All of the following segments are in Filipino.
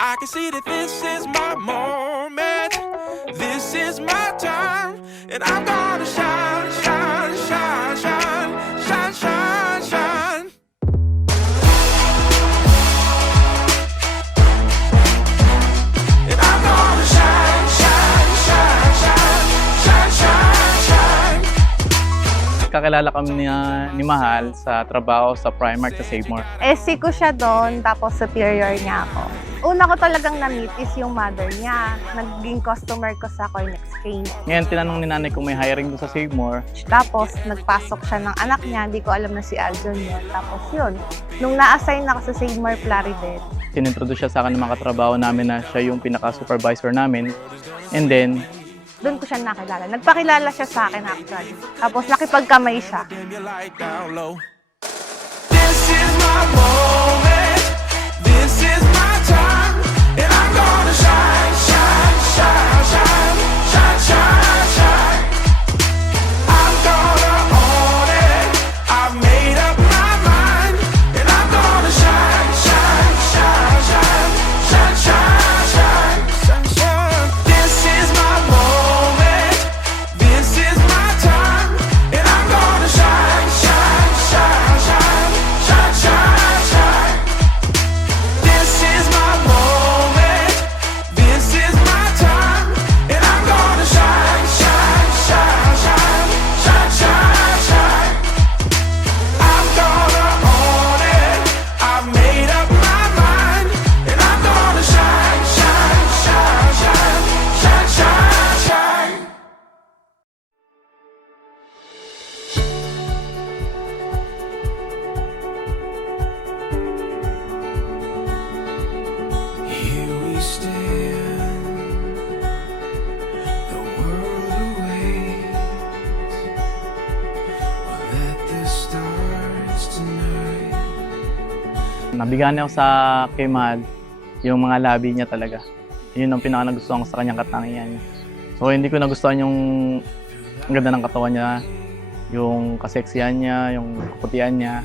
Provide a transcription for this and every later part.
I can see that this is my moment. This is my time. And I'm gonna shine, shine, shine, shine, shine, shine, shine. And I'm gonna shine, shine, shine, shine, shine, shine, shine. Kakilala kami ni Mahal sa trabaho sa Primark sa Save More. SC ko siya doon, tapos superior niya ako. Una ko talagang na-meet is yung mother niya. Naging customer ko sa Coin Exchange. Ngayon, tinanong ni nanay kung may hiring doon sa Save More. Tapos, nagpasok siya ng anak niya. Hindi ko alam na si Aljon yun. Tapos yun, nung na-assign ako sa Save More Plaridel, Sinintroduce siya sa akin ng mga katrabaho namin na siya yung pinaka-supervisor namin. And then, doon ko siya nakilala. Nagpakilala siya sa akin actually. Tapos nakipagkamay siya. Dim your light down low. This is my moment. This is my time. And I'm gonna shine, shine, shine, shine, shine, shine, shine. I'm gonna own it. I've made up my mind. And I'm gonna shine, shine, shine, shine, shine, shine, shine, shine, shine. This is my moment. This is my time. And I'm gonna shine, shine, shine, shine, shine, shine, shine. This is my moment. This is my time. And I'm gonna shine, shine, shine, shine, shine, shine, shine. I'm gonna own it. I've made up my mind. And I'm gonna shine, shine, shine, shine, shine, shine, shine. Here we stand, the world awaits. We'll let the stars tonight. nabigyan ako sa kay Mahal yung mga labi niya talaga. Yun ang pinaka-nagustuhan ko sa kanyang katangian niya. So, hindi ko nagustuhan yung ang ganda ng katawan niya, yung kaseksihan niya, yung kaputihan niya.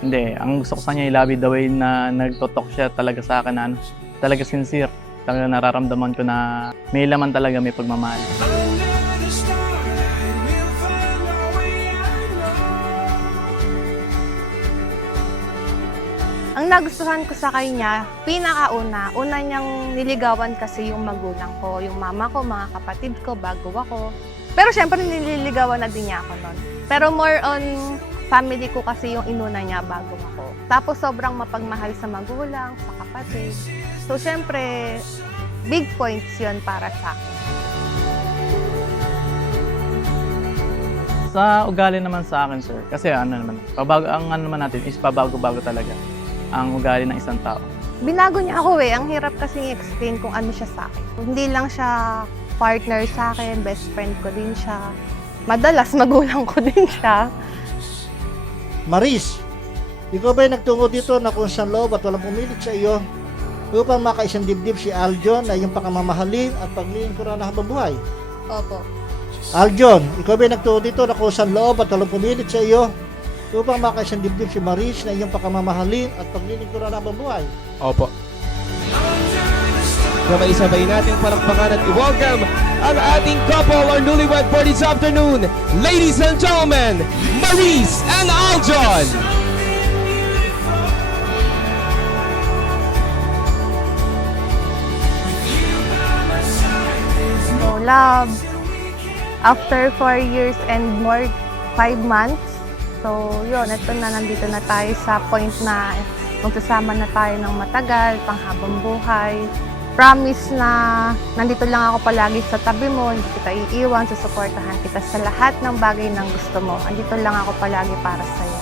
Hindi, ang gusto ko sa kanya ilabi the way na nagtotok siya talaga sa akin na ano, talaga sincere. Talaga nararamdaman ko na may laman talaga, may pagmamahal. Under the starlight, we'll find our way out. Ang nagustuhan ko sa kanya, una niyang niligawan kasi yung magulang ko, yung mama ko, mga kapatid ko, bago ako. Pero syempre nililigawan na din niya ako noon. Pero more on family ko kasi yung inuna niya bago ako. Tapos sobrang mapagmahal sa magulang, sa kapatid. So syempre, big points yun para sa akin. Sa ugali naman sa akin, sir, kasi ano naman, ang ano naman natin is pabago-bago talaga ang ugali ng isang tao. Binago niya ako eh. Ang hirap kasi i-explain kung ano siya sa akin. Hindi lang siya partner sa akin, best friend ko din siya. Madalas magulang ko din siya. Maris, ikaw ba'y nagtungo dito na kung saan loob at walang pumilit sa iyo upang makaisang dibdib si Aljon na iyong pakamamahalin at paglilingkuran na habang buhay? Opo. Aljon, ikaw ba'y nagtungo dito na kung saan loob at walang pumilit sa iyo upang makaisang dibdib si Maris na iyong pakamamahalin at paglilingkuran na habang buhay? Opo. Sabay-sabay nating palakpakan at i-welcome ang ating couple or newlywed for this afternoon. Ladies and gentlemen, Maris and Aljon! So, love. After 4 years and more, 5 months. So, yun, ito na, nandito na tayo sa point na magsasama na tayo ng matagal, panghabang buhay. Promise na nandito lang ako palagi sa tabi mo, hindi kita iiwan, susuportahan kita sa lahat ng bagay ng gusto mo. Andito lang ako palagi para sa'yo.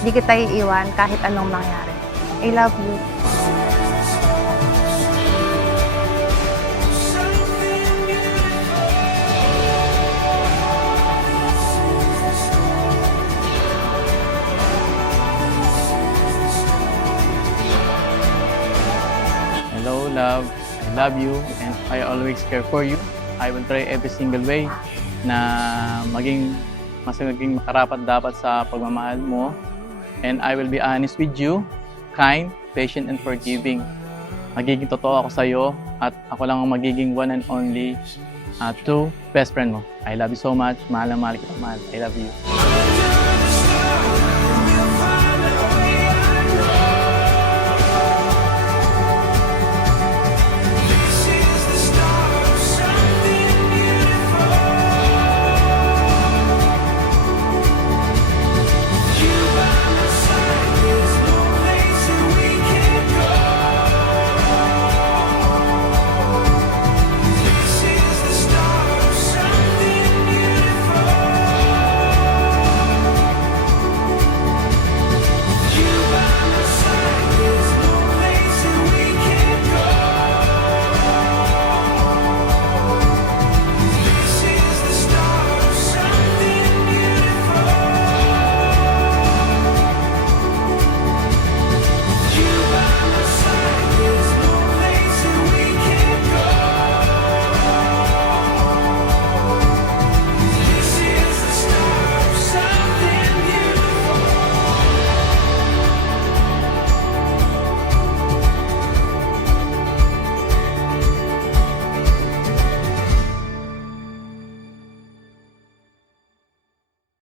Hindi kita iiwan kahit anong mangyari. I love you. Hello, love. I love you and I always care for you. I will try every single way na maging makarapat-dapat sa pagmamahal mo. And I will be honest with you, kind, patient, and forgiving. magiging totoo ako sa iyo at ako lang ang magiging one and only true best friend mo. I love you so much. Mahal na mahal kita, mahal. I love you.